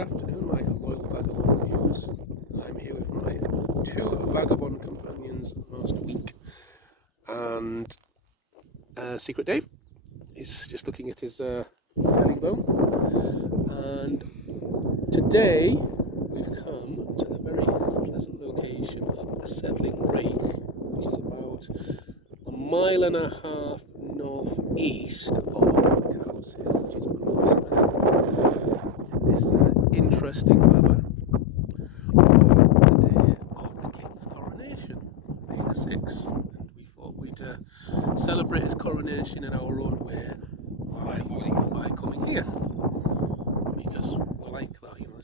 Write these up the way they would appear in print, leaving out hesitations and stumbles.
afternoon, my loyal Vagabond viewers. I'm here with my two Vagabond companions, Master Week and Secret Dave. He's just looking at his telephone. And today we've come to the very pleasant location of Settling Rake, which is about a mile and a half northeast of Cows Hill, which is below us there. This interesting weather on the day of the King's coronation, May the 6th, and we thought we'd celebrate his coronation in our own way by coming here, because we like that, you know.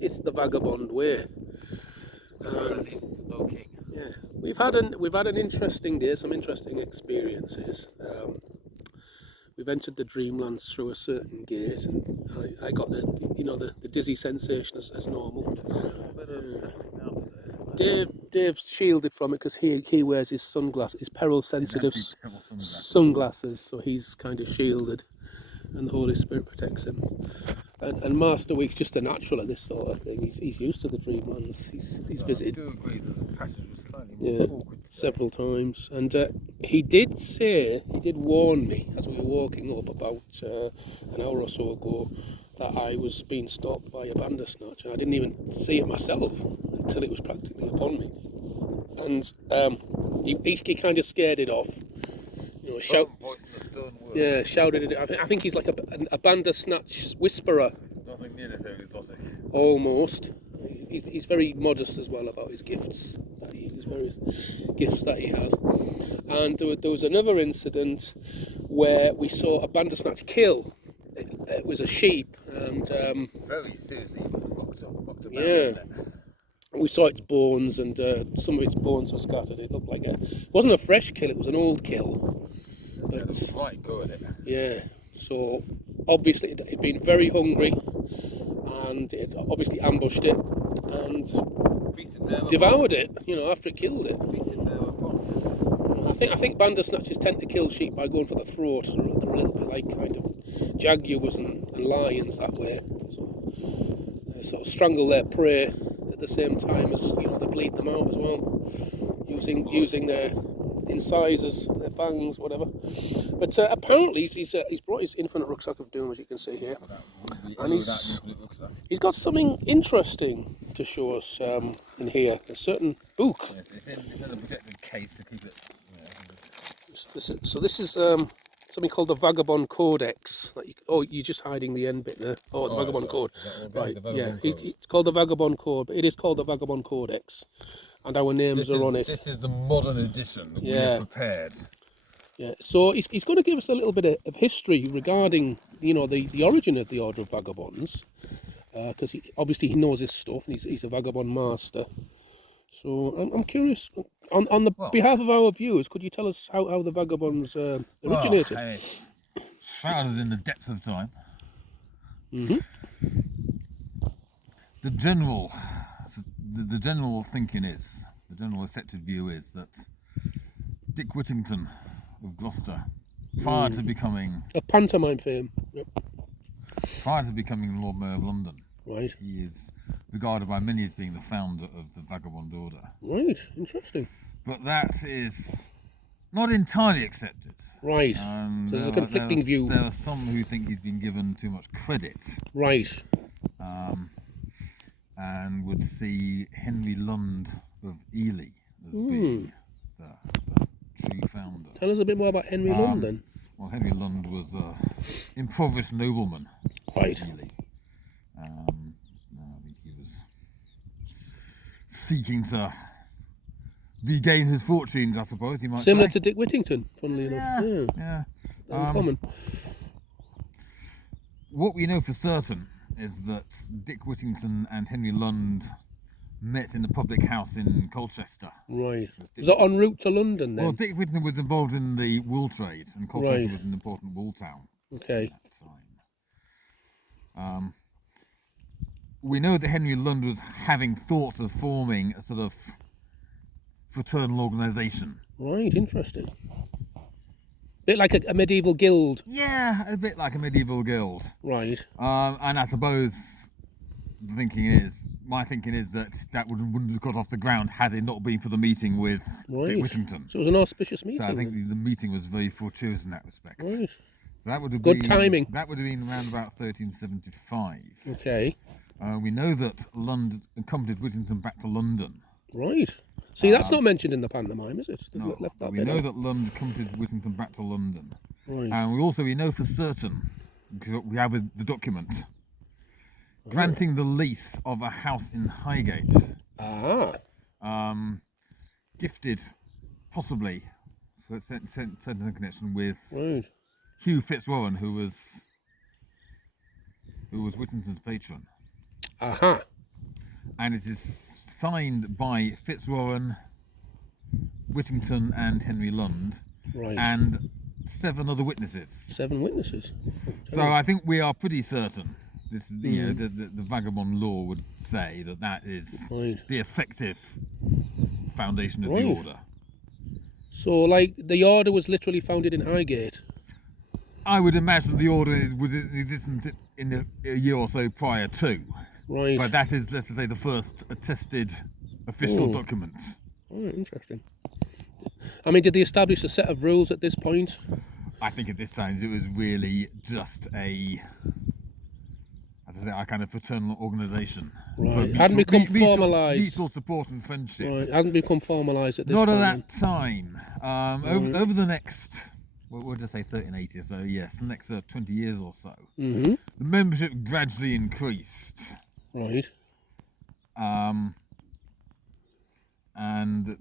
It's the Vagabond way. Yeah, we've had an interesting day, some interesting experiences. We've entered the Dreamlands through a certain gate, and I got the dizzy sensation as normal. Dave's shielded from it because he wears his sunglasses, his peril sensitive sunglasses, so he's kind of shielded, and the Holy Spirit protects him. And Master Week's just a natural at this sort of thing. He's used to the Dreamlands. He's visited. I do agree that the passage was slightly more awkward several times, and he did warn me as we were walking up about an hour or so ago that I was being stopped by a bandersnatch, and I didn't even see it myself until it was practically upon me. And he kind of scared it off. You know, shouted it. I think he's like a bandersnatch whisperer. Nothing near necessarily exotic. Almost. He's very modest as well about his gifts. His various gifts that he has. And there was another incident where we saw a bandersnatch kill. It was a sheep, and very seriously rocked up. Yeah. We saw its bones, and some of its bones were scattered. It looked like it wasn't a fresh kill; it was an old kill. But it was quite good, isn't it? Yeah. So obviously it'd been very hungry, and it obviously ambushed it and devoured it. You know, after it killed it. I think bandersnatches tend to kill sheep by going for the throat. They're a little bit like kind of jaguars and lions that way. So they sort of strangle their prey at the same time as, you know, they bleed them out as well, using their incisors, their fangs, whatever. But apparently he's brought his infinite rucksack of doom, as you can see here, and he's got something interesting to show us in here. A certain book. Yes, it's in a protected case to keep it. So this is something called the Vagabond Codex. You're just hiding the end bit there. The Vagabond Code. Right, it's called the Vagabond Code, but it is called the Vagabond Codex. And our names are on it. This is the modern edition that we have prepared. Yeah, so he's going to give us a little bit of history regarding, you know, the origin of the Order of Vagabonds, because obviously he knows his stuff, and he's a Vagabond master. So I'm curious, on the behalf of our viewers, could you tell us how the Vagabonds originated? Shrouded in the depths of time. Mm-hmm. The general thinking is, the general accepted view is that Dick Whittington of Gloucester, prior to becoming a pantomime fame, prior to becoming Lord Mayor of London, right, he is regarded by many as being the founder of the Vagabond Order. Right, interesting. But that is not entirely accepted. Right. So there's a conflicting view. There are some who think he's been given too much credit. Right. And would see Henry Lund of Ely as being the true founder. Tell us a bit more about Henry Lund then. Well, Henry Lund was an impoverished nobleman. Right. Of Ely. I think he was seeking to regain his fortunes, I suppose you might Similar say. to Dick Whittington, funnily enough. Yeah. Uncommon. What we know for certain is that Dick Whittington and Henry Lund met in a public house in Colchester. Right. Was that en route to London then? Well, Dick Whittington was involved in the wool trade, and Colchester was an important wool town. Okay. At the time. We know that Henry Lund was having thoughts of forming a sort of fraternal organisation. Right, interesting. Bit like a medieval guild. Yeah, a bit like a medieval guild. Right. And I suppose my thinking is that wouldn't have got off the ground had it not been for the meeting with Dick Whittington. So it was an auspicious meeting. So I think the meeting was very fortuitous in that respect. Right. So that would have Good been timing. That would have been around about 1375. Okay. We know that Lund accompanied Whittington back to London. Right. See, that's not mentioned in the pantomime, is it? They've No, left that we bit know out. that Lund accompanied Whittington back to London. Right. And we know for certain, because we have the document, granting the lease of a house in Highgate. Gifted, possibly, so it's certain in connection with Hugh Fitzwarren, who was Whittington's patron. And it is signed by Fitzwarren, Whittington, and Henry Lund, and 7 other witnesses. 7 witnesses. So I think we are pretty certain. This is the Vagabond law would say that is the effective foundation of the order. So, like, the order was literally founded in Highgate. I would imagine the order was in existence in a year or so prior to. Right. But that is, let's say, the first attested official document. Oh, interesting. I mean, did they establish a set of rules at this point? I think at this time it was really just a kind of fraternal organisation. Right. Hadn't become formalised. Mutual support and friendship. Right. Hadn't become formalised at this point. Not at that time. Over the next, we'll just say 1380 or so, yes, the next 20 years or so, the membership gradually increased. Right. And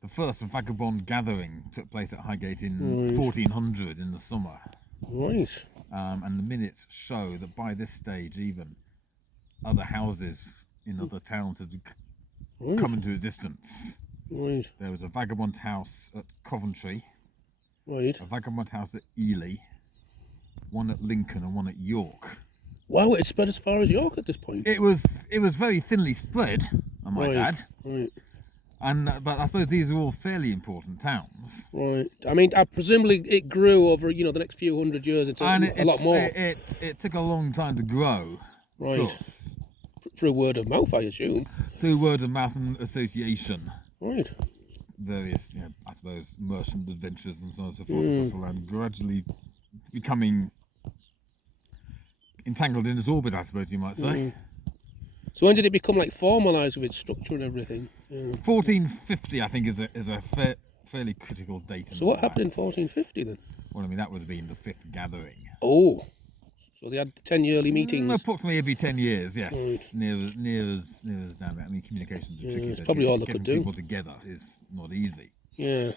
the first Vagabond gathering took place at Highgate in 1400 in the summer. Right. And the minutes show that by this stage, even other houses in other towns had come into existence. Right. There was a Vagabond house at Coventry, Right. a Vagabond house at Ely, one at Lincoln, and one at York. Wow, it spread as far as York at this point. It was very thinly spread, I might add. Right. But I suppose these are all fairly important towns. Right. I mean, presumably it grew over, the next few hundred years. It's a lot more. It took a long time to grow. Right. Through word of mouth, I assume. Through word of mouth and association. Right. Various, I suppose, merchant adventures and so on and so forth across the land, gradually becoming entangled in its orbit, I suppose you might say. So when did it become like formalised with its structure and everything? 1450, I think, is a fairly critical date. So what happened in 1450 then? Well, I mean, that would have been the 5th gathering. Oh, so they had 10 yearly meetings. Approximately every 10 years, yes. Right. Near as down there. I mean, communication is tricky. It's probably all they could do. People together is not easy. Yeah.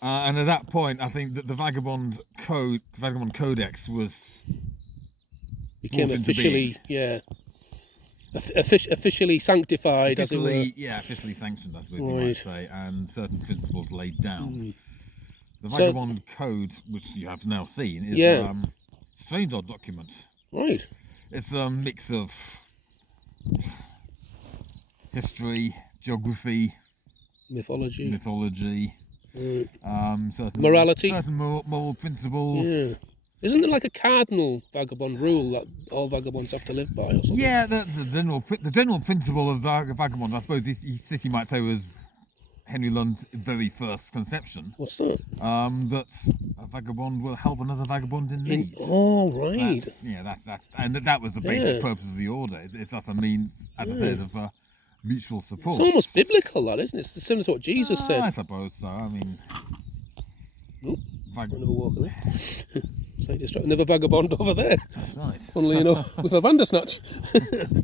And at that point, I think that the Vagabond Codex was became officially, officially sanctified, as it were. Yeah, officially sanctioned, I suppose you might say, and certain principles laid down. The Vagabond Code, which you have now seen, is a strange odd document. Right. It's a mix of history, geography, mythology, certain morality, certain moral principles. Yeah. Isn't there like a cardinal vagabond rule that all vagabonds have to live by or something? Yeah, the general principle of Vagabond, I suppose this you might say, was Henry Lund's very first conception. What's that? That a vagabond will help another vagabond in need. Oh, right. That was the basic purpose of the order. It's as a means, as I said, of mutual support. It's almost biblical, that, isn't it? It's similar to what Jesus said. I suppose so. I mean, Another walk there. It's like another vagabond over there. That's right. Funnily enough, with a Vandersnatch.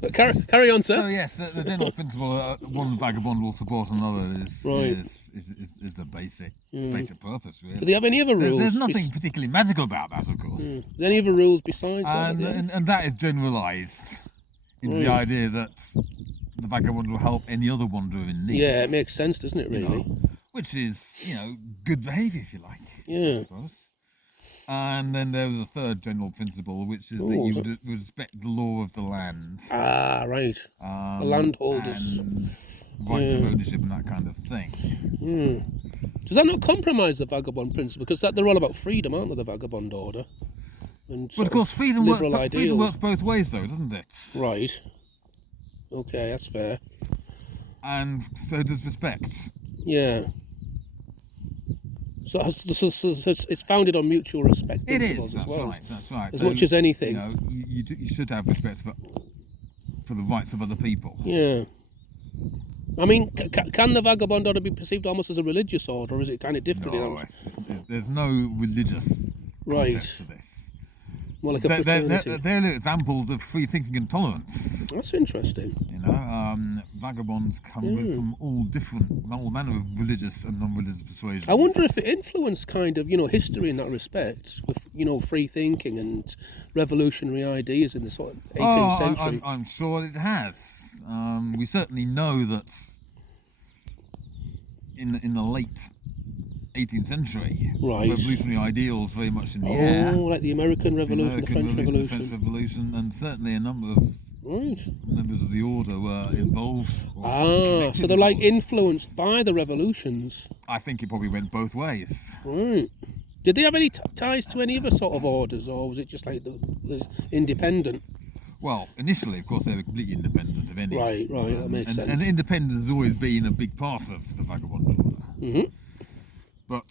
But carry on, sir. So yes, the general principle one vagabond will support another is the basic purpose, really. Do they have any other rules? There's nothing particularly magical about that, of course. Is there any other rules besides that? And that is generalised into the idea that the vagabond will help any other wanderer in need. Yeah, it makes sense, doesn't it, really? Which is, good behaviour, if you like. Yeah. I suppose. And then there was a third general principle, which is that you would respect the law of the land. Ah, right. The landholders. And rights of ownership and that kind of thing. Does that not compromise the vagabond principle? Because they're all about freedom, aren't they, the vagabond order? and But of course, freedom liberal works both ways, though, doesn't it? Right. Okay, that's fair. And so does respect. Yeah. So it's founded on mutual respect It principles is. as That's well. right. That's right. As So, much as anything. You know, you should have respect for the rights of other people. Yeah. I mean, can the Vagabond order be perceived almost as a religious order, or is it kind of different? No, there's no religious context to this. More like a fraternity. They're examples of free thinking and tolerance. That's interesting. You know, vagabonds come from all manner of religious and non-religious persuasions. I wonder if it influenced kind of, history in that respect, with, free thinking and revolutionary ideas in the sort of 18th century. I'm sure it has. We certainly know that in the late 18th century, right, revolutionary ideals very much in the air. Oh, like the American Revolution, the French Revolution. The French Revolution, and certainly a number of members of the order were involved. So they're like influenced by the revolutions. I think it probably went both ways. Right. Did they have any ties to any other sort of orders, or was it just like the independent? Well, initially, of course, they were completely independent of any. Right, that makes sense. And independence has always been a big part of the Vagabond order. Mm-hmm. But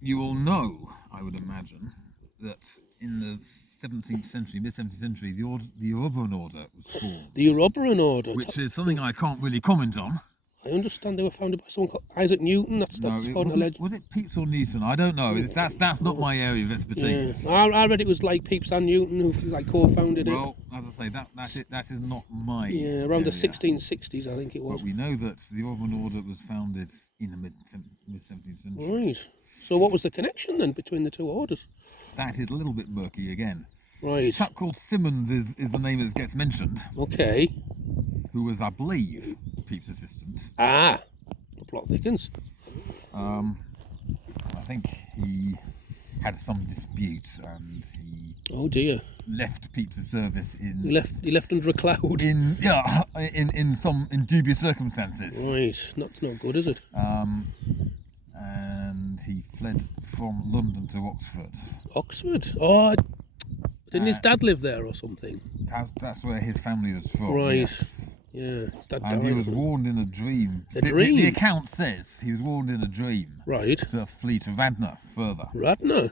you will know, I would imagine, that in the 17th century, mid-17th century, the European order was formed. The European order? Which is something I can't really comment on. I understand they were founded by someone called Isaac Newton. That's called a legend. Was it Pepys or Newton? I don't know. That's not my area of expertise. Yeah. I read it was like Pepys and Newton who co-founded it. Well, as I say, that is not my area. Around the 1660s, I think it was. But we know that the European order was founded in the mid-17th century. Right. So what was the connection then between the two orders? That is a little bit murky again. Right. A chap called Simmons is the name that gets mentioned. Okay. Who was, I believe, Pepys' assistant. The plot thickens. I think he had some disputes and he. Oh dear. Left Pepys' service in. He left under a cloud. In dubious circumstances. Right. Not good, is it? And he fled from London to Oxford. Oxford? Oh, didn't his dad live there or something? That's where his family was from. Right. Yes. Yeah. His dad and died, he was warned in a dream. A dream? The account says he was warned in a dream. Right. To flee to Radnor further. Radnor?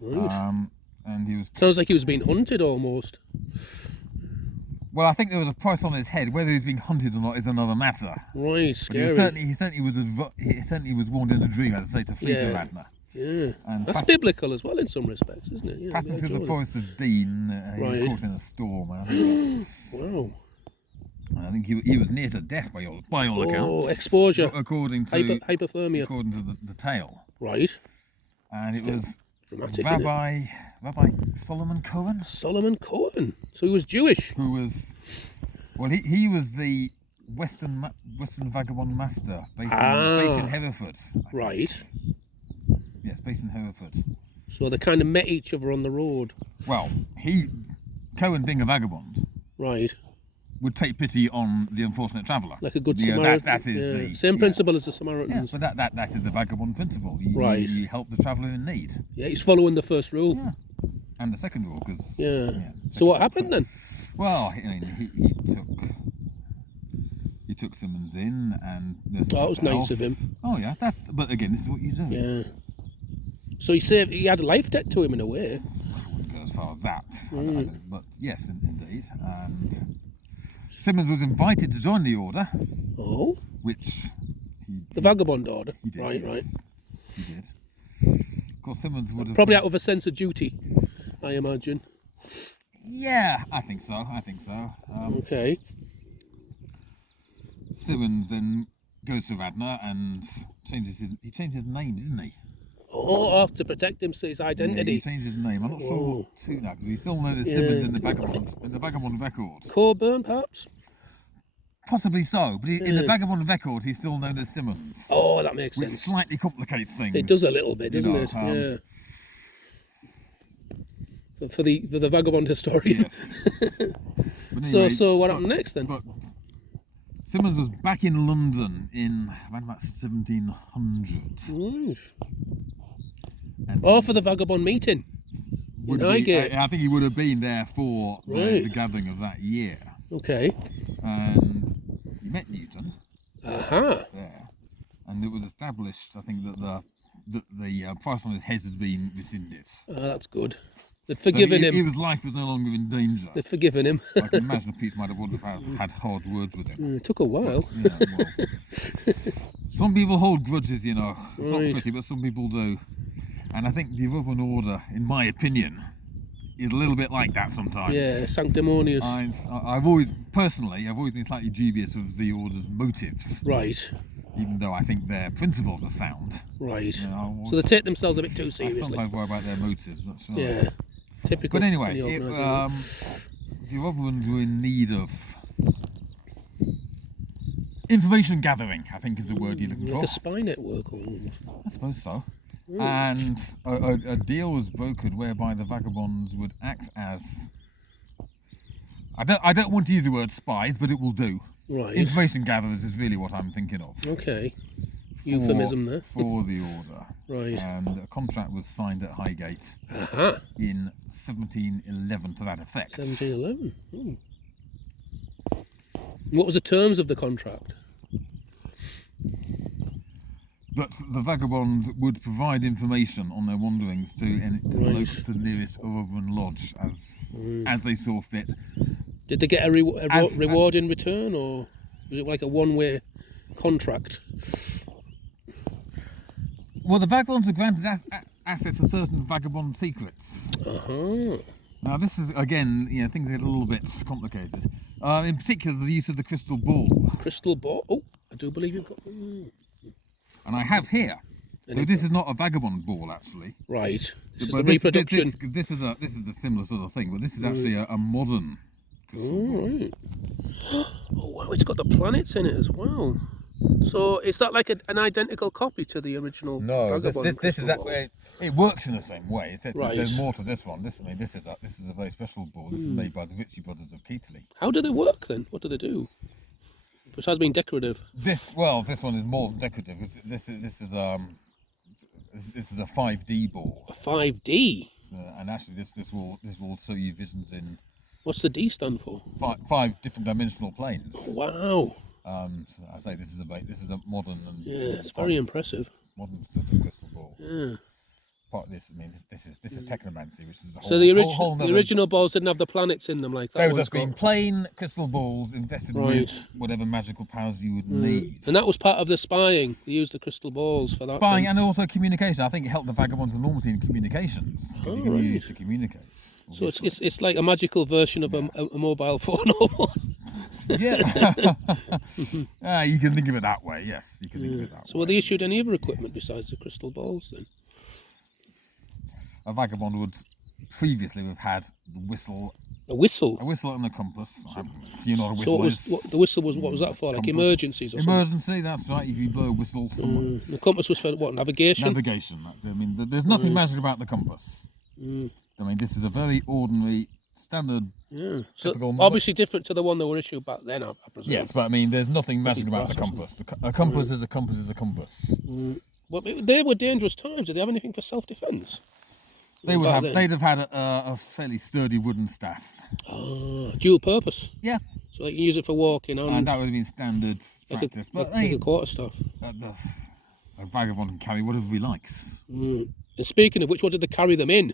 Right. And he was. Sounds like he was being hunted almost. Well, I think there was a price on his head. Whether he's being hunted or not is another matter. Right, scary. But he certainly was warned in a dream, as I say, to flee to Radnor. Yeah, and that's biblical as well in some respects, isn't it? Yeah, passing through the forest of Dean, he was caught in a storm. Wow. And I think he was near to death by all accounts. Oh, exposure. According to hypothermia. According to the tale. Right. And it was dramatic, Rabbi Solomon Cohen. Solomon Cohen. So he was Jewish. Who was? Well, he was the Western Vagabond master based in Hereford. Right. Yes, based in Hereford. So they kind of met each other on the road. Well, Cohen being a vagabond, right, would take pity on the unfortunate traveller. Like a good Samaritan. That is the same principle as the Samaritans. Yeah, but that is the vagabond principle. You help the traveller in need. Yeah, he's following the first rule. Yeah. And the second rule, because. Yeah. So what happened then? Well, he took Simmons in, and that was nice of him. Oh yeah, but again, this is what you do. Yeah. So he had a life debt to him in a way. I wouldn't go as far as that, but yes, indeed. And Simmons was invited to join the order. Oh. Which the Vagabond order. He did. Right. He did. Of course, Simmons would have probably out of a sense of duty, I imagine. Yeah, I think so. Okay. Simmons then goes to Radnor and changed his name, didn't he? Oh, to protect his identity. Yeah, he changed his name. I'm not sure to that because we still know there's Simmons in the Vagabond record. Coburn, perhaps. Possibly so, but in the Vagabond record, he's still known as Simmons. Oh, that makes sense. Which slightly complicates things. It does a little bit, doesn't it? Yeah. For the Vagabond historian. Yes. Anyway, so what happened next then? But Simmons was back in London in around about 1700. Right. For the Vagabond meeting. would in be. Highgate. I think he would have been there for Right. the gathering of that year, Okay. and he met Newton Aha. there, and it was established, I think, that the price on his head had been rescinded. That's good. They'd So forgiven him. his life was no longer in danger. They'd forgiven him. I can imagine Pete might have had hard words with him. It took a while. Yeah, well, some people hold grudges, you know. It's Right. not pretty, but some people do. And I think the Urban Order, in my opinion, is a little bit like that sometimes. Yeah, sanctimonious. I've always been slightly dubious of the Order's motives, Right. even though I think their principles are sound. Right. You know, So they take themselves a bit too I seriously. sometimes worry about their motives. That's right. Yeah. Typical. But anyway, any organisation. the Urban were in need of information gathering, I think is the word you're looking like for. a spy network. Or... I suppose so. And a deal was brokered whereby the Vagabonds would act as, I don't want to use the word spies, but it will do. Right. Information gatherers is really what I'm thinking of. Okay. Euphemism there. For the Order. Right. And a contract was signed at Highgate Aha. in 1711 to that effect. 1711. What was the terms of the contract? That the Vagabonds would provide information on their wanderings to the nearest Urban Lodge as they saw fit. Did they get a reward in return, or was it like a one-way contract? Well, the Vagabonds were granted access to certain Vagabond secrets. Uh-huh. Now, this is, again, things get a little bit complicated. In particular, the use of the crystal ball. Crystal ball? Oh, I do believe you've got... And I have here. So this is not a Vagabond ball, actually. Right. This is But the reproduction. This is a similar sort of thing, but this is actually a modern crystal ball. Right. Oh, wow, it's got the planets in it as well. So is that like an identical copy to the original Vagabond this is crystal ball? it works in the same way. Right. There's more to this one. This is a very special ball. This is made by the Wieckski brothers of Keighley. How do they work then? What do they do? Besides being decorative. This one is more than decorative. This is a 5D ball. A 5D? And actually, this will show you visions in What's the D stand for? five different dimensional planes. Wow. So I say this is a modern and It's very impressive. modern crystal ball. Yeah. Part of this, I mean, this is technomancy, which is a whole. So the nother- original balls didn't have the planets in them like that. They would one's just been got. plain crystal balls invested Right. with whatever magical powers you would need. And that was part of the spying. They used the crystal balls for that. Spying then. and also communication. I think it helped the Vagabonds enormously in communications. Because you can right. use to communicate. So it's like a magical version of a mobile phone almost. Yeah. You can think of it that way, yes. You can think of it that way. So were they issued any other equipment besides the crystal balls then? A Vagabond would previously have had the whistle. A whistle? A whistle and a compass. Do you know what a whistle is? The whistle was, what was that for? Like Compass. Emergencies or something? Emergency, that's right. If you blow a whistle somewhere. The compass was for what? Navigation? Navigation. I mean, there's nothing magic about the compass. I mean, this is a very ordinary, standard, So typical obviously different to the one that were issued back then, I presume. Yes, but I mean, there's nothing magic about the compass. A compass is a compass is a compass. Well, they were dangerous times. Did they have anything for self-defence? They'd have had a fairly sturdy wooden staff. Dual purpose. Yeah. So they can use it for walking And that would have been standard practice. But like a quarter staff. A Vagabond can carry whatever he likes. And speaking of which, what did they carry them in?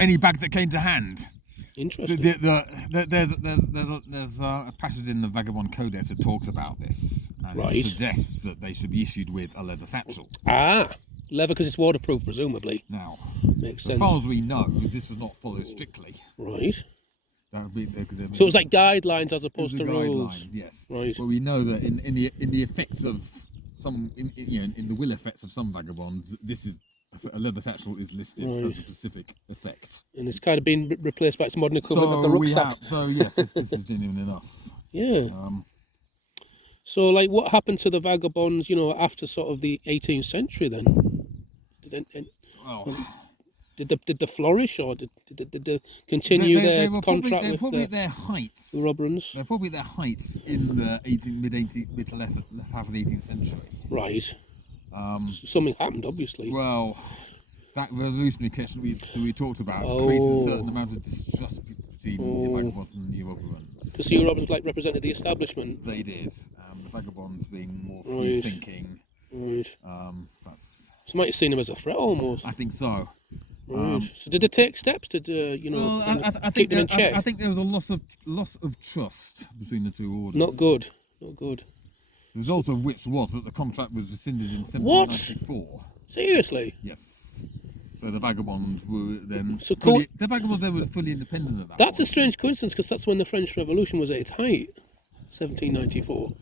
Any bag that came to hand. Interesting. There's a passage in the Vagabond Codex that talks about this, and it suggests that they should be issued with a leather satchel. Leather because it's waterproof, presumably. Now, Makes sense. as far as we know, this was not followed strictly. Right. That would be, So it was like guidelines as opposed to rules. Yes. Right. But we know that in the effects of some, in the will effects of some Vagabonds, this is a leather satchel is listed as a specific effect. And it's kind of been replaced by its modern equivalent of the rucksack. Yes, this is genuine enough. Yeah. So, like, what happened to the Vagabonds, after sort of the 18th century then? Did they flourish, or did they continue their contract with their heights? The Robrans? They're probably their heights in the mid to less half of the 18th century. Right. Something happened, obviously. Well, that revolutionary text that we talked about created a certain amount of distrust between the Vagabonds and the Europeans. Because the Europeans represented the establishment. They did. The Vagabonds being more free thinking. Right. That's. So might have seen him as a threat almost. I think so. Right. So did they take steps to keep them in check? I think there was a loss of trust between the two orders. Not good. The result of which was that the contract was rescinded in 1794. What? Seriously? Yes. So the Vagabonds were then were fully independent at that That's point. a strange coincidence because that's when the French Revolution was at its height, 1794.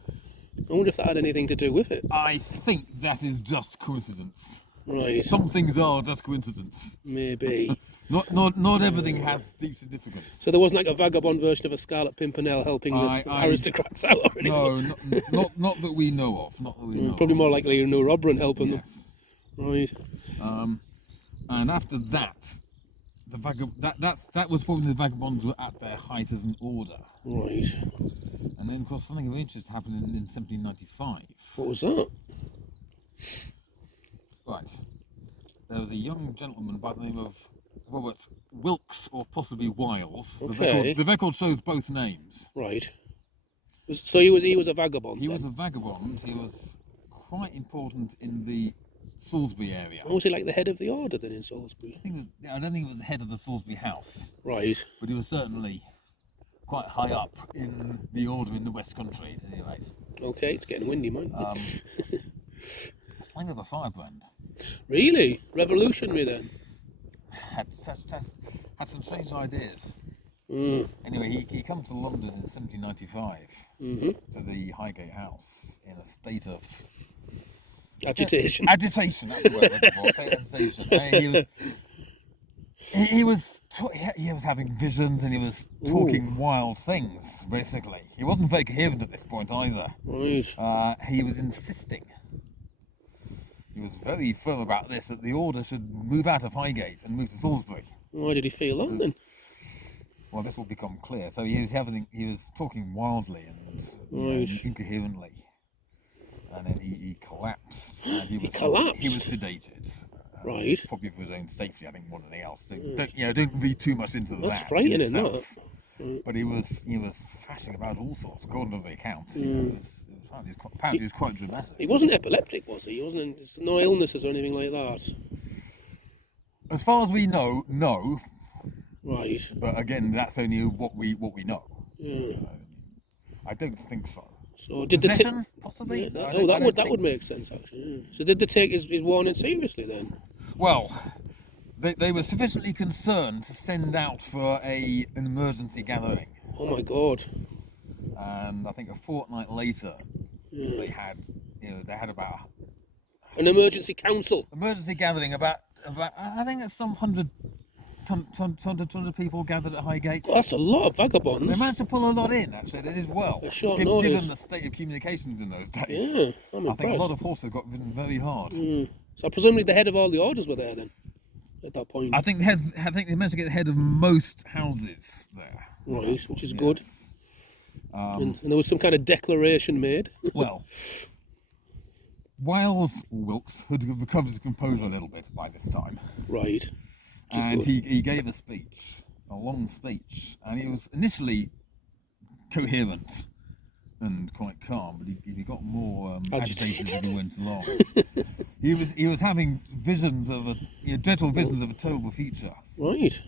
I wonder if that had anything to do with it. I think that is just coincidence. Right. Some things are just coincidence. Maybe. Not everything has deep significance. So there wasn't like a Vagabond version of a Scarlet Pimpernel helping the aristocrats out or anything? No, not that we know of. Not that we know Probably of. more likely a new Robin helping them. Right. And after that, that was probably the Vagabonds were at their height as an order. Right. And then, of course, something of interest happened in 1795. What was that? Right. There was a young gentleman by the name of Robert Wilkes, or possibly Wiles. Okay. The record shows both names. Right. So he was a vagabond. He was a vagabond. He was quite important in the Salisbury area. Was he like the head of the order then in Salisbury? I don't think he was the head of the Salisbury House. Right. But he was certainly quite high up in the order in the West Country, at any rate. Okay, it's getting windy, man. Playing of a firebrand. Really? Revolutionary then? Had some strange ideas. Anyway, he comes to London in 1795 to the Highgate House in a state of agitation. Agitation, that's the word. Agitation. He was having visions and he was talking wild things. Basically, he wasn't very coherent at this point either. Right. He was insisting. He was very firm about this, that the order should move out of Highgate and move to Salisbury. Why did he feel that then? Well, this will become clear. So he was talking wildly and incoherently, and then he collapsed. And he collapsed. He was sedated. Right. Probably for his own safety, I think, more than anything else. Don't read too much into that. That's frightening, isn't it? But he was thrashing about all sorts, according to the accounts. Apparently, it was quite dramatic. He wasn't epileptic, was he? He wasn't. No illnesses or anything like that. As far as we know, no. Right. But again, that's only what we know. Yeah. I don't think so. So did Possession, possibly? Yeah, that would make sense actually. Yeah. So did they take his warning seriously then? Well, they were sufficiently concerned to send out for an emergency gathering. Oh my God! And I think a fortnight later, they had about an emergency council. Emergency gathering about I think it's some 100 people gathered at Highgate. Well, that's a lot of vagabonds. They managed to pull a lot in, actually. They did well. Given the state of communications in those days. Yeah, I'm impressed. I think a lot of horses got ridden very hard. So presumably the head of all the orders were there then, at that point. I think they managed to get the head of most houses there. Right, which is good. And there was some kind of declaration made. Well, Wiles or Wilkes had recovered his composure a little bit by this time. Right. And he gave a long speech, and he was initially coherent and quite calm, but he got more agitated as he went along. he was having visions of dreadful visions of a terrible future. Right.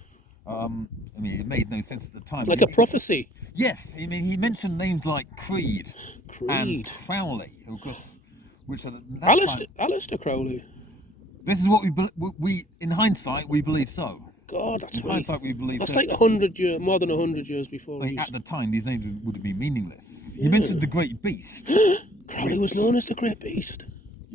I mean, it made no sense at the time. Like a prophecy. Yes, I mean, he mentioned names like Creed. And Crowley, of course, which are Alistair Crowley. This is what we in hindsight we believe so. God, that's in hindsight we believe that's so. like 100 years, more than 100 years before. At the time, these names would have been meaningless. He mentioned the Great Beast. Crowley was known as the Great Beast.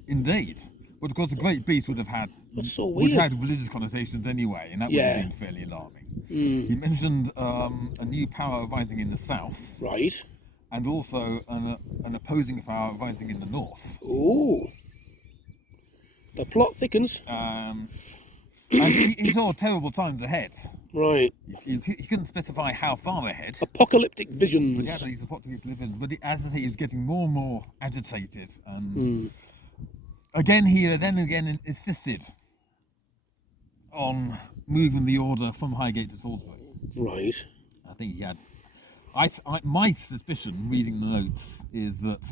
Indeed, but of course the Great Beast would have had religious connotations anyway, and that would have been fairly alarming. He mentioned a new power arising in the south, right, and also an opposing power arising in the north. Oh. The plot thickens. And he saw terrible times ahead. Right. He couldn't specify how far ahead. Apocalyptic visions. But as I say, he was getting more and more agitated. And again, he then insisted on moving the order from Highgate to Salisbury. Right. I think he had. My suspicion, reading the notes, is that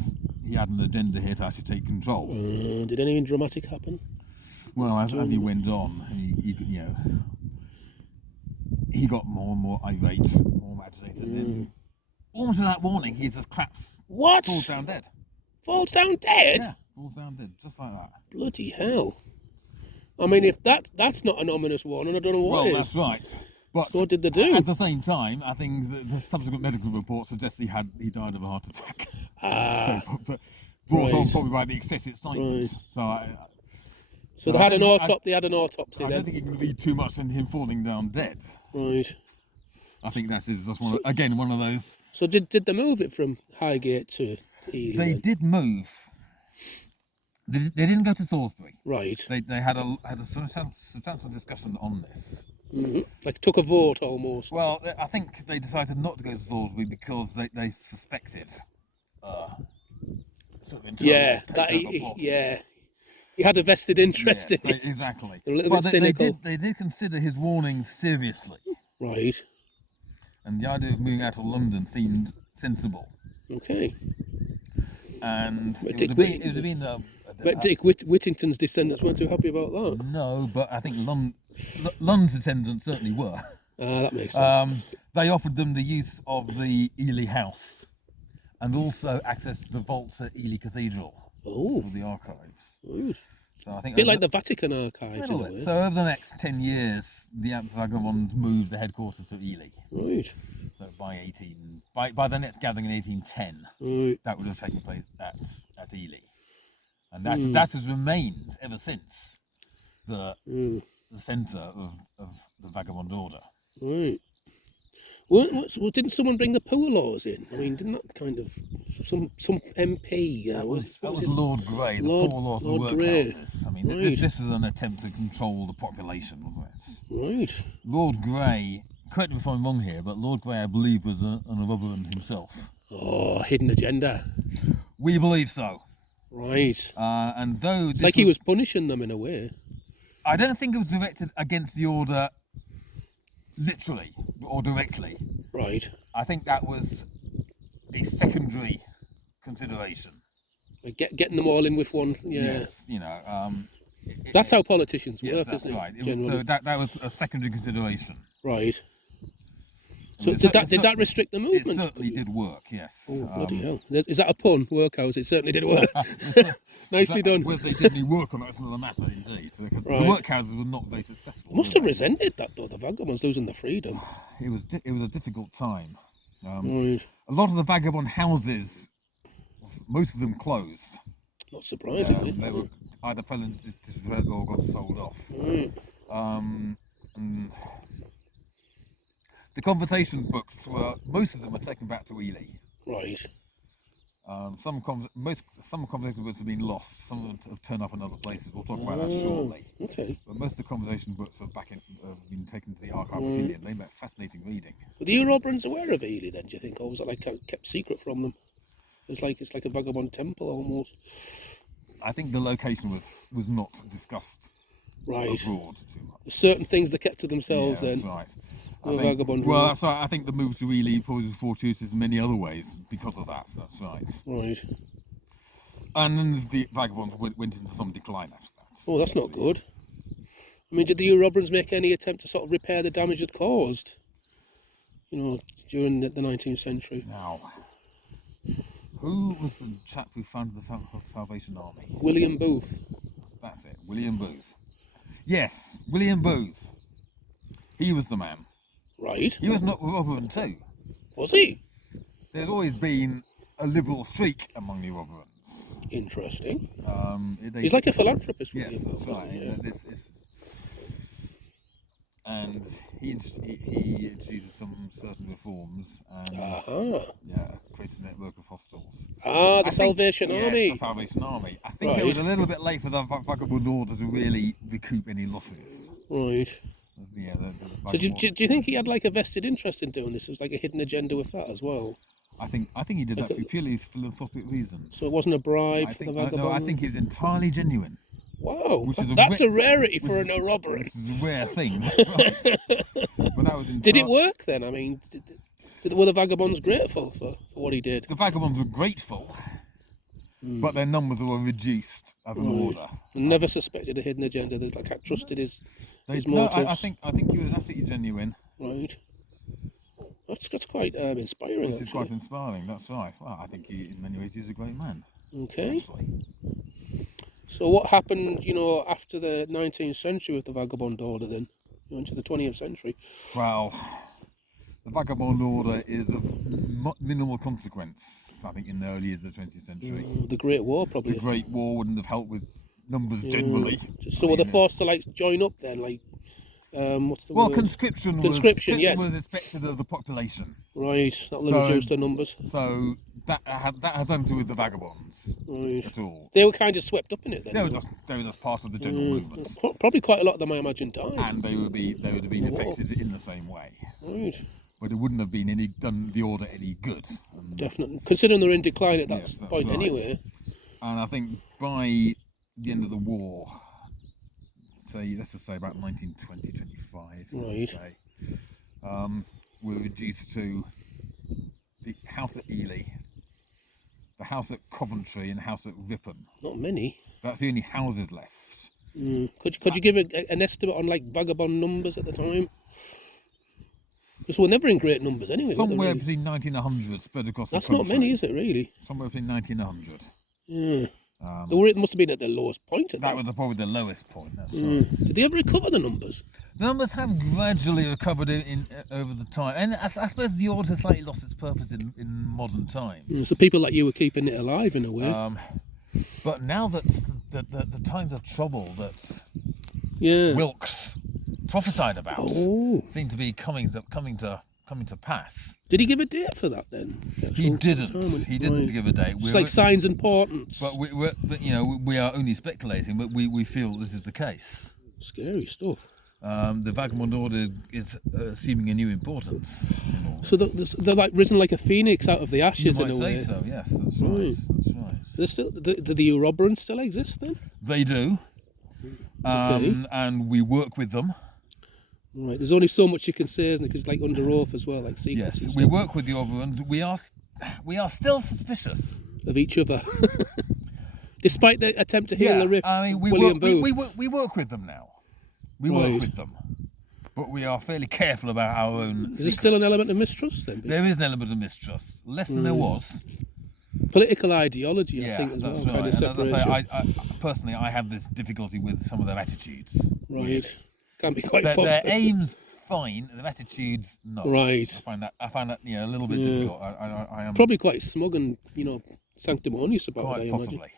he had an agenda here to actually take control. Did anything dramatic happen? Well, as he went on, he got more and more irate, more agitated. And then, almost without warning, he just claps. What? Falls down dead. Falls down dead? Yeah, falls down dead, just like that. Bloody hell. I mean, if that's not an ominous warning, I don't know what Well, is. that's right. But so what did they do? At the same time, I think the subsequent medical report suggests he died of a heart attack. But brought on probably by the excessive excitement. Right. So they had an autopsy. I don't think you can read too much into him falling down dead. Right. I think that's one of those. So did they move it from Highgate to Ely? They did move. They didn't go to Salisbury. Right. They had a substantial discussion on this. Mm-hmm. Like took a vote almost. Well, I think they decided not to go to Salisbury because they suspected. He had a vested interest in it. Exactly. They're a little bit cynical. They did consider his warnings seriously. Right. And the idea of moving out of London seemed sensible. Okay. And Dick Whittington's descendants weren't too happy about that. No, but I think London's descendants certainly were. That makes sense. They offered them the use of the Ely House and also access to the vaults at Ely Cathedral for the archives. Good. So I think a bit like the Vatican archives, in a way. So over the next 10 years, the Vagabond moved the headquarters to Ely. Right. So by the next gathering in 1810, that would have taken place at Ely. And that has remained ever since the centre of the Vagabond order. Right. Well, didn't someone bring the poor laws in? I mean, didn't that kind of some MP? That was Lord Grey, the poor laws of the workhouses. I mean, this is an attempt to control the population, wasn't it? Right. Lord Grey, correct me if I'm wrong here, but Lord Grey, I believe, was an Irreverent himself. Oh, hidden agenda. We believe so. Right. And though it's like he was punishing them in a way. I don't think it was directed against the order literally or directly. Right. I think that was a secondary consideration. Like getting them all in with one. Yeah. Yes, that's how politicians work, that's isn't it? Right. So that was a secondary consideration. Right. So did that restrict the movement? It certainly did work, yes. Oh, bloody hell. Is that a pun? Workhouse, it certainly did work. Nicely done. Whether they did any work on that is another matter, indeed. The workhouses were not very successful. Must have resented that, though, the Vagabonds losing their freedom. It was a difficult time. Right. A lot of the Vagabond houses, most of them closed. Not surprisingly. They were either fell into disrepair or got sold off. Right. And the conversation books most of them were taken back to Ely. Right. Some conversation books have been lost. Some of them have turned up in other places. We'll talk about that shortly. Okay. But most of the conversation books have been taken to the archive of Ely, and they make fascinating reading. Were the Europeans aware of Ely then? Do you think, or was it like kept secret from them? It's like a Vagabond temple almost. I think the location was not discussed abroad too much. Certain things they kept to themselves. Yeah, then. That's right. That's right. I think the move to Ely probably was fortuitous in many other ways because of that. That's right. Right. And then the Vagabonds went into some decline after that. Oh, that's not good. I mean, did the Europeans make any attempt to sort of repair the damage it caused? During the 19th century. Now, who was the chap who founded the Salvation Army? William Booth. That's it, William Booth. Yes, William Booth. He was the man. Right. He was not Reverend too. Was he? There's always been a liberal streak among the Reverends. Interesting. He's like a philanthropist. Yes, that's right. And he introduced some certain reforms and created a network of hostels. The Salvation Army. The Salvation Army. I think it was a little bit late for the Vagabond order to really recoup any losses. Right. Yeah. So do you think he had like a vested interest in doing this? It was like a hidden agenda with that as well. I think he did that for purely philanthropic reasons. So it wasn't a bribe for the Vagabond? No, I think he was entirely genuine. Wow, Which is that's a rarity for a no robbery. Which is a rare thing, right? But that was Did it work then? I mean, were the Vagabonds grateful for what he did? The Vagabonds were grateful, but their numbers were reduced as an order. Never suspected a hidden agenda. They trusted his motives. No, I think he was absolutely genuine. Right. That's quite inspiring. This is quite inspiring. That's right. Well, I think he, in many ways, he's a great man. Okay. Actually. So what happened, after the 19th century with the Vagabond Order then? Into the 20th century? Well, the Vagabond Order is of minimal consequence, I think, in the early years of the 20th century. The Great War, probably. The Great War wouldn't have helped with numbers generally. So were they forced to join up then? What's the word? Conscription yes. was expected of the population. Right, that'll reduce the numbers. So that had nothing to do with the Vagabonds at all. They were kind of swept up in it then. They were just part of the general movement. Probably quite a lot of them, I imagine, died. And they would have been affected in the same way. Right. But it wouldn't have been done the order any good. Definitely, considering they're in decline at that point right. anyway. And I think by the end of the war, let's just say about 1920, 25, we were reduced to the house at Ely, the house at Coventry, and the house at Ripon. Not many. That's the only houses left. Could you give an estimate on Vagabond numbers at the time? Because we're never in great numbers anyway. Somewhere between 90 and 100 spread across the country. That's not many, is it, really? Somewhere between 90 and 100. Yeah. It must have been at the lowest point at that. That was probably the lowest point, that's right. Did they ever recover the numbers? The numbers have gradually recovered over the time. And I suppose the order has slightly lost its purpose in modern times. So people like you were keeping it alive in a way. But now that the times of trouble that Wilkes prophesied about seem to be coming to pass. Did he give a date for that then? He didn't. He didn't give a date. It's like signs and portents. But we are only speculating. But we feel this is the case. Scary stuff. The Vagabond Order is assuming a new importance. So they're risen like a phoenix out of the ashes in a way. You might say so. Yes, that's right. That's right. Do the Eurobrans still exist then? They do. And we work with them. Right, there's only so much you can say, isn't it? Because under oath as well, like secrets. Yes, we work with the Overruns. We are still suspicious of each other, despite the attempt to heal the rift. I mean, we work with them now. We work with them, but we are fairly careful about our own. Is there still an element of mistrust then? There is an element of mistrust, less than there was. Political ideology, I think, as well. Right. Kind of separation. As I say, I personally, I have this difficulty with some of their attitudes. Right. Really. Can be quite their aims fine, their attitudes no. Right. I find that a little bit difficult. I am probably quite smug and sanctimonious about it. Possibly.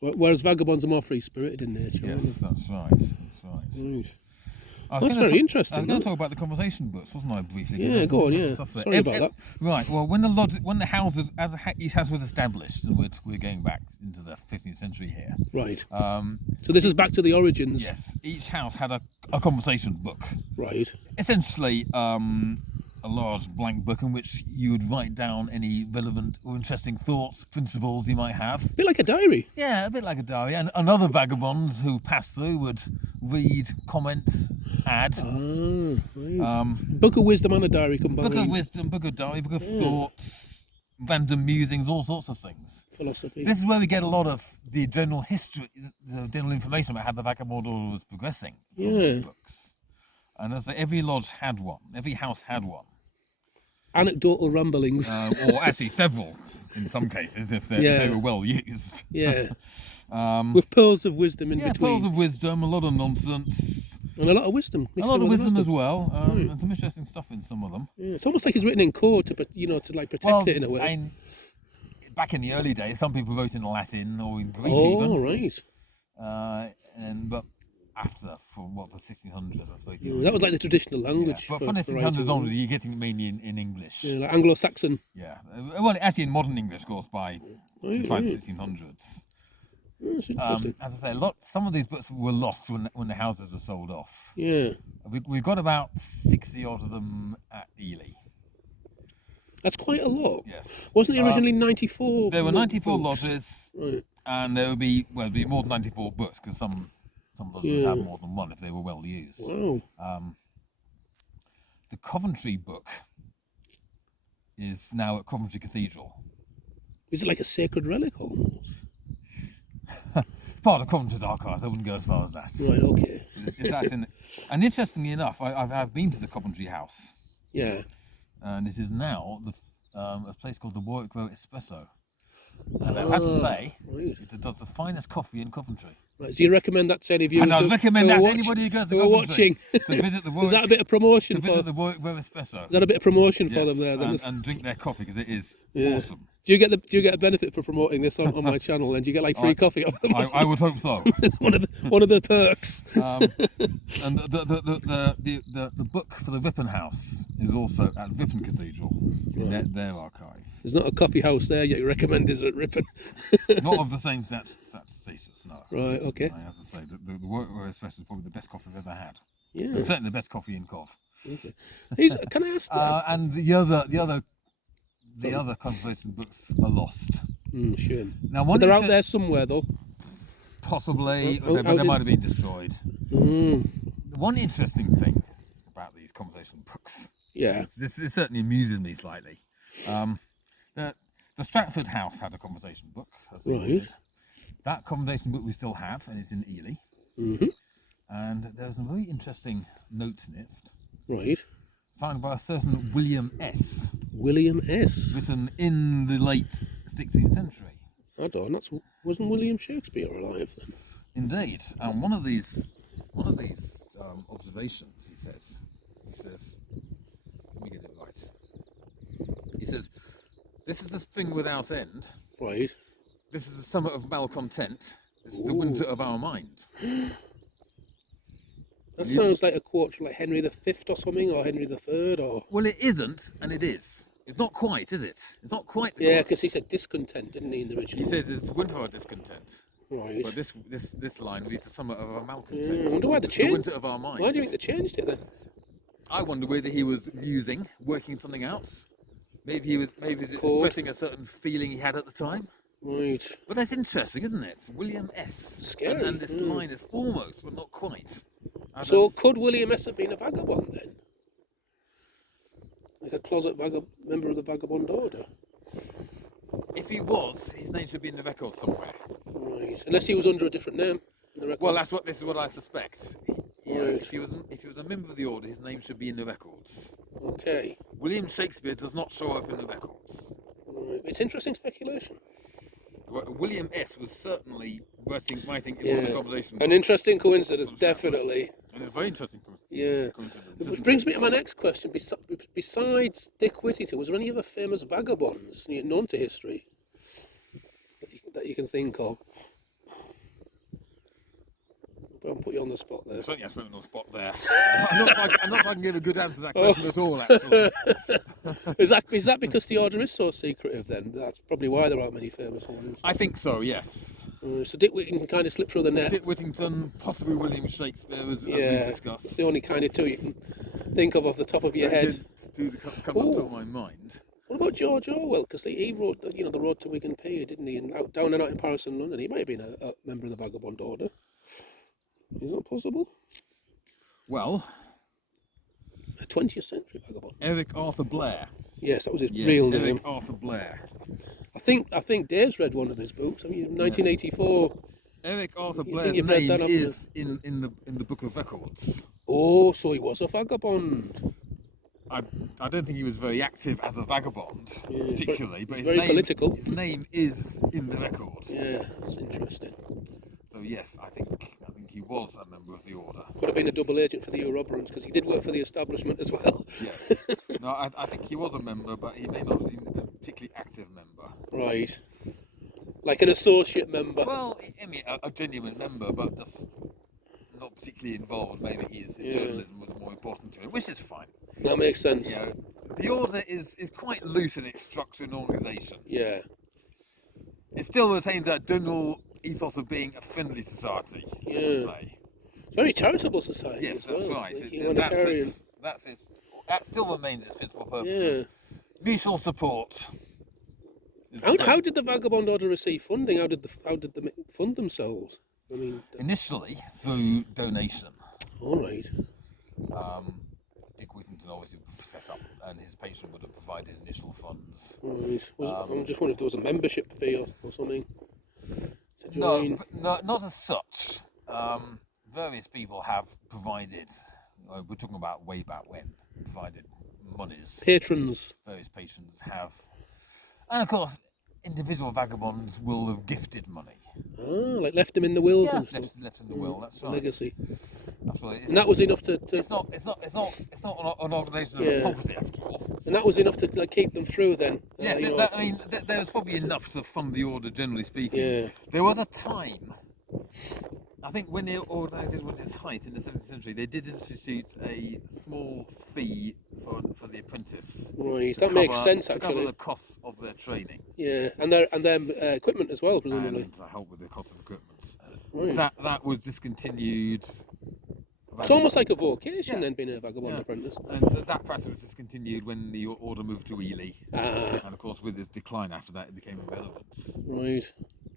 Imagine. Whereas Vagabonds are more free spirited in nature. Yes, that's right. That's right. That's very interesting. I was going to talk about the conversation books, wasn't I, briefly? Yeah, go on, yeah. Sorry about that. Right, well, when the houses, each house was established, and we're going back into the 15th century here. Right. So this is back to the origins. Yes, each house had a conversation book. Right. Essentially, a large blank book in which you would write down any relevant or interesting thoughts, principles you might have. A bit like a diary. Yeah, a bit like a diary. And other vagabonds who passed through would read, comment, add. Right. Book of wisdom and a diary combined. Book of wisdom, book of diary, book of thoughts, random musings, all sorts of things. Philosophy. This is where we get a lot of the general history, the general information about how the Vagabond Order was progressing from these books. And as every lodge had one, every house had one. Anecdotal ramblings. Or actually several, in some cases, if they were well used. Yeah. With pearls of wisdom in between. Yeah, pearls of wisdom, a lot of nonsense. And a lot of wisdom. A lot of wisdom as well, and some interesting stuff in some of them. Yeah, it's almost like it's written in code to protect it in a way. Back in the early days, some people wrote in Latin or in Greek even. Oh, right. But after, for the 1600s, I suppose. That was like the traditional language. Yeah. But from the 1600s onwards, you're getting it mainly in English. Yeah, like Anglo-Saxon. Yeah. Well, actually in modern English, of course, by the 1600s. That's interesting. As I say, some of these books were lost when the houses were sold off. Yeah. We've got about 60 odd of them at Ely. That's quite a lot. Yes. Wasn't it originally 94? There were 94 lodges. Right. and there would be more than 94 books because some of those would have more than one if they were well used. Wow. The Coventry book is now at Coventry Cathedral. Is it like a sacred relic almost? Part of Coventry's archives. I wouldn't go as far as that. Right. Okay. And interestingly enough, I've been to the Coventry House. Yeah. And it is now a place called the Wieckski Espresso. And I have to say, it does the finest coffee in Coventry. Right. Do you recommend that to any viewers? And I recommend that to anybody who goes to Coventry watching. to visit the Is that a bit of promotion? To visit the Wieckski Espresso. Is that a bit of promotion for them there? And drink their coffee because it is awesome. Do you get a benefit for promoting this on my channel? And do you get like free coffee off them? I would hope so. It's one of the perks. And the book for the Ripon House is also at Ripon Cathedral in their archive. There's not a coffee house there yet. You recommend is at Ripon? Not of the same status, no. Right. Okay. As I say, the Wieckski Espresso is probably the best coffee I've ever had. Yeah. And certainly the best coffee in Cov. Okay. Can I ask? And the other conservation books are lost. Shame. Now, but they're out there somewhere, though. Possibly, but they might have been destroyed. One interesting thing about these conservation books, this certainly amuses me slightly. The Stratford House had a conversation book. Right. That conversation book we still have, and it's in Ely. Mm-hmm. And there's some very interesting notes in it. Right. Signed by a certain William S. William S. Written in the late 16th century. Hold on, wasn't William Shakespeare alive then? Indeed. And one of these observations, he says, let me get it right. He says, "This is the spring without end. Right. This is the summer of malcontent. This is the winter of our mind." That sounds like a quote from like Henry V or something, or Henry III, or... Well, it isn't, and it is. It's not quite, is it? It's not quite. Yeah, because he said discontent, didn't he, in the original? He says it's the winter of our discontent. Right. But this line reads the summer of our malcontent. I wonder why they changed. The winter of our mind. Why do you think they changed it then? I wonder whether he was musing, working something out. Maybe he was expressing a certain feeling he had at the time. Right. But that's interesting, isn't it? William S. Scary. And this line is almost, but not quite. So could William S have been a vagabond then? Like a closet member of the Vagabond order? If he was, his name should be in the record somewhere. Right. Unless he was under a different name in the record. Well, this is what I suspect. Right. If he was a member of the order, his name should be in the records. Okay. William Shakespeare does not show up in the records. Right. It's interesting speculation. William S. was certainly writing in one of the conversations. An interesting coincidence, definitely. And a very interesting coincidence. Yeah. Which brings me to my next question. Besides Dick Whittington, was there any other famous vagabonds known to history that you can think of? I'll put you on the spot there. Certainly, I put you on the spot there. I'm not sure I can give a good answer to that question at all, actually. Is that because the order is so secretive then? That's probably why there aren't many famous ones. I think so, yes. So Dick Whittington kind of slipped through the net. Dick Whittington, possibly William Shakespeare, as we discussed. It's the only kind of two you can think of off the top of your head. To come off the top of my mind. What about George Orwell? Because he wrote, The Road to Wigan Pier, didn't he? And down and out in Paris and London, he might have been a member of the Vagabond order. Is that possible? Well, a 20th century vagabond. Eric Arthur Blair. Yes, that was his real name. Eric Arthur Blair. I think Dave's read one of his books. I mean, 1984. Eric Arthur Blair's name is in the Book of Records. Oh, so he was a vagabond. I don't think he was very active as a vagabond, particularly, but his political. His name is in the record. Yeah, that's interesting. So yes, I think he was a member of the order. Could have been a double agent for the Eurobarons because he did work for the establishment as well. Yes. No, I think he was a member, but he may not have been a particularly active member. Right. Like an associate member. Well, I mean, a genuine member, but just not particularly involved. Maybe his journalism was more important to him, which is fine. That makes sense. The order is quite loose in its structure and organisation. Yeah. It still retains that general ethos of being a friendly society, I should say. Very charitable society as well. Yes, that's right. Like humanitarian. That still remains its principal purpose. Yeah. Mutual support How did the Vagabond Order receive funding? How did they fund themselves? I mean, initially through donation. all right. Dick Whittington obviously set up, and his patron would have provided initial funds. Right. I'm just wondering if there was a membership fee or something. No, not as such. Various people have provided. We're talking about way back when, provided monies. Patrons. Various patrons have, and of course, individual vagabonds will have gifted money. Ah, like left them in the wills and stuff. Left in the will. That's right. Legacy. That's right. And that was enough to. It's not an organisation of poverty after all. And that was enough to keep them through then. Yes, there was probably enough to fund the order, generally speaking. Yeah. There was a time, I think, when the organisation was its height in the 17th century, they did institute a small fee for the apprentice. Right, that makes sense to cover actually. the costs of their training. Yeah, and their equipment as well, presumably. And to help with the cost of equipment. Right. That was discontinued. It's almost like a vocation then, being a vagabond apprentice. And that practice was discontinued when the order moved to Ely. And of course, with its decline after that, it became irrelevant. Right.